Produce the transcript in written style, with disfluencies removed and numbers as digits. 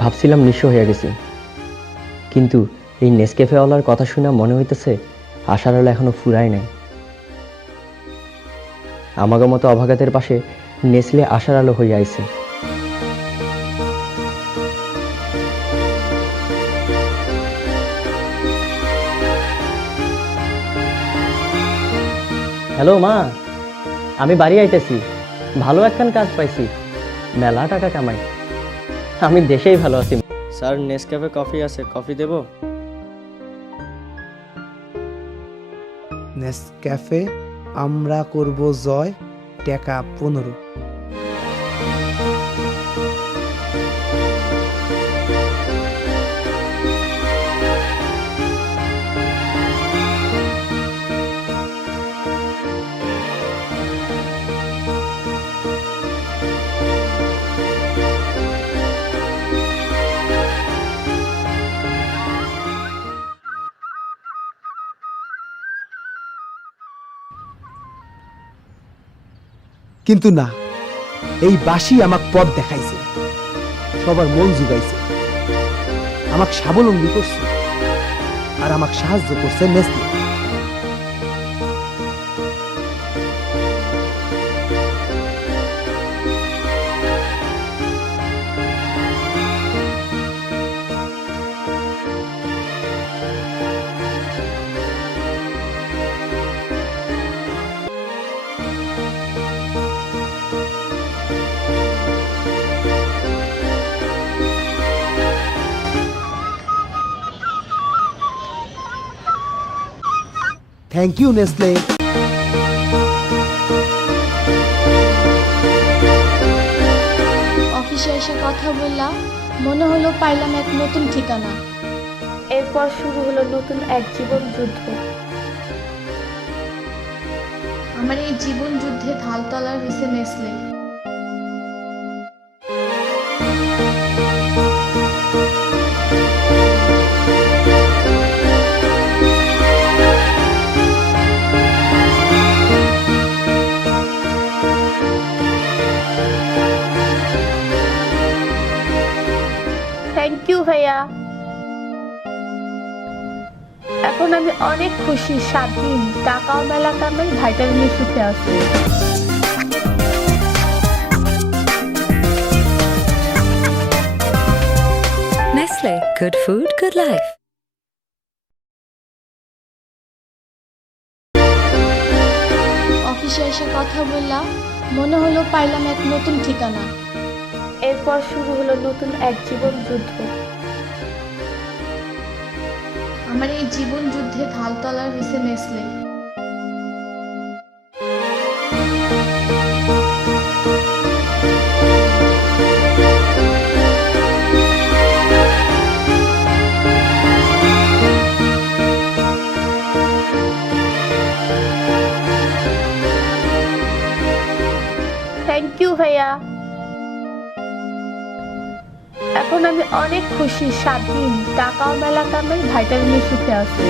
ভাবছিলাম নিঃস্ব হয়ে গেছি, কিন্তু এই নেসক্যাফেওয়ালার কথা শুনে মনে হইতেছে আশার আলো এখনো ফুরায় নাই। আমাগো মতো অভাগাতের পাশে নেসলে আশার আলো হইয়া আইছে। হ্যালো মা, আমি বাড়ি আইতেছি। ভালো একখান কাজ পাইছি, মেলা টাকা কামাই। আমি দেশেই ভালো আছি। স্যার, নেসক্যাফে কফি আছে, কফি দেব? নেসক্যাফে আমরা করব জয়, টাকা 15। কিন্তু না, এই বাসি আমাক পথ দেখাইছে, সবার মন জুগাইছে, আমাক স্বাবলম্বী করছে, আর আমাক সাহায্য করছে নেসলে। Thank you Nestle. অফিসে এসে কথা বললাম, মনে হলো পাইলাম এক নতুন ঠিকানা। এরপর শুরু হলো নতুন এক জীবন যুদ্ধ। আমার এই জীবন যুদ্ধে ঢাল তলার হয়েছে নেসলে। থ্যাংক ইউ ভাইয়া। এখন আমি অনেক খুশি, স্বাধীন, টাকাও মেলা কামাই, ভাইটামিনের সুখে আছি। Nestle, good food, good life. অফিসে এসে কথা বললাম, মনে হলো পাইলাম এক নতুন ঠিকানা। এরপর শুরু হলো নতুন এক জীবন যুদ্ধ। আমার এই জীবন যুদ্ধে ঢাল তলার হয়েছে নেসলে। থ্যাংক ইউ ভাইয়া। এখন আমি অনেক খুশি, স্বাধীন, টাকাও মেলা কামাই, ভাইটামিনের সুখে আছি।